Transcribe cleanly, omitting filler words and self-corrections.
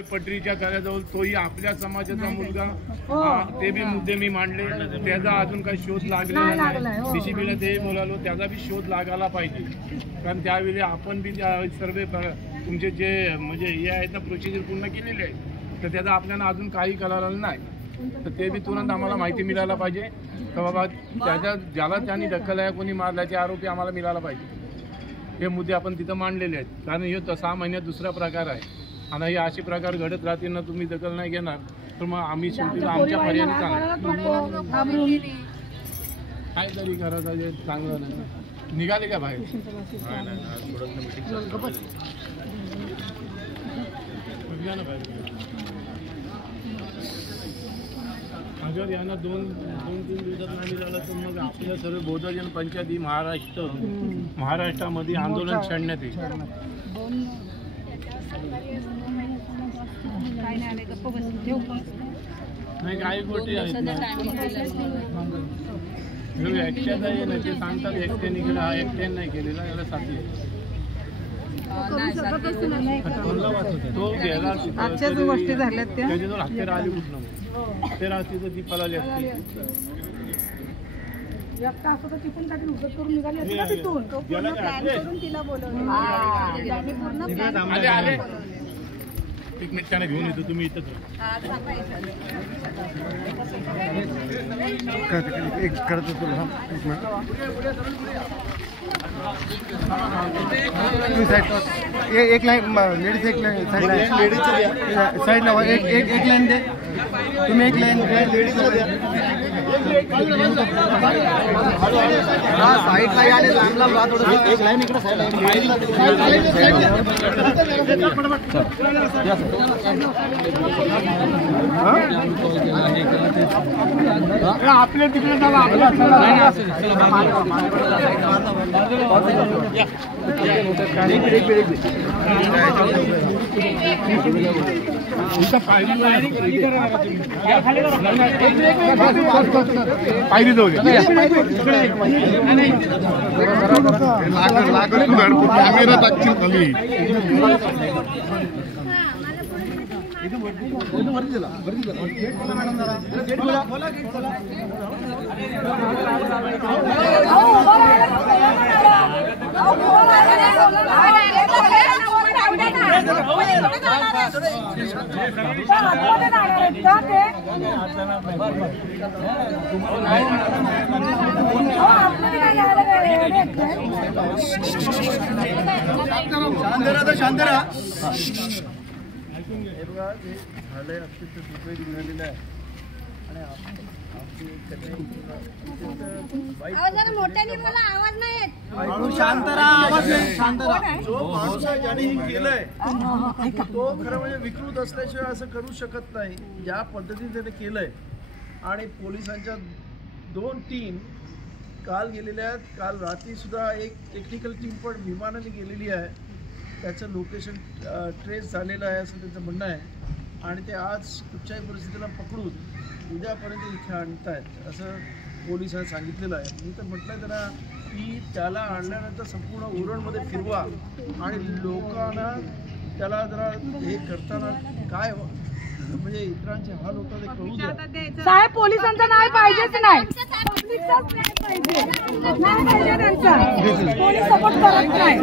पटरीच्या तळ्याजवळ तोही आपल्या समाजाचा मुलगा, ते बी मुद्दे मी मांडले, त्याचा अजून काही शोध लागलेला नाही। डीसीपीला ते बोलालो, त्याचा बी शोध लागायला पाहिजे, कारण त्यावेळी आपण बी सर्व तुमचे जे म्हणजे हे आहेत ना प्रोसिजर पूर्ण केलेले आहे, तर त्याचा आपल्याला अजून काही कळालं नाही, तर ते बी तुरंत आम्हाला माहिती मिळायला पाहिजे तर बाबा त्याच्या ज्याला त्यांनी दखल आहे कोणी मारल्याचे आरोपी आम्हाला मिळाला पाहिजे। हे मुद्दे आपण तिथं मांडलेले आहेत, कारण हे 6 महिन्यात दुसरा प्रकार आहे आणि हे असे प्रकार घडत राहतील ना, तुम्ही दखल नाही घेणार तर मग आम्ही शेवटी आमच्या पर्यायाने काय तरी करायचं चांगलं नाही। निघाले का बाहेर? अगर यांना 2-3 दिवसात नाही झालं तर मग आपल्या सर्व बौद्धजन पंचायती महाराष्ट्रामध्ये आंदोलन छेडण्यात येईल। नाही काही गोष्टी आहेत एकट्याचा हे नाही, ते सांगतात एकट्याने केलं, हा एकट्याने नाही केलेला, याला साथी तो गेला गोष्टी झाल्या त्याच्याजवळ हत्यार आली कुठलं हत्यार असती तर ती पळाली असती। एक मिनिट त्याने घेऊन येतो, तुम्ही इथंच एक लाइन लेडीज, एक लाइन साइड ना एक लाइन दे, तुम्ही एक लाइन लेडीज साइड ला आले लांबला थोडं एक लाइन इकडे आपल्या तिकडे पायरी जाऊ कॅमेरा टाकतील खाली शांतरा झालंय, अत्यंत दुर्दैवी झालेलं आहे आणि जो माणूस ज्याने हे केलंय तो खरं म्हणजे विकृत असल्याशिवाय असं करू शकत नाही, ज्या पद्धतीने त्याने केलंय। आणि पोलिसांच्या 2 टीम काल गेलेल्या आहेत, काल रात्री सुद्धा एक टेक्निकल टीम पण विमानाने गेलेली आहे, त्याचं लोकेशन ट्रेस झालेलं आहे असं त्यांचं म्हणणं आहे आणि ते आज कुठच्याही परिस्थितीला पकडून उद्यापर्यंत इथे आणतायत असं पोलिसांनी सांगितलेलं आहे। मी तर म्हटलं त्यांना की त्याला आणल्यानंतर संपूर्ण उरणमध्ये फिरवा आणि लोकांना त्याला जरा हे करताना काय म्हणजे इतरांचे हाल होतात ते कळू द्या। साहेब पोलिसांचं नाही पाहिजेच नाही, पोलीस सपोर्ट करत नाही।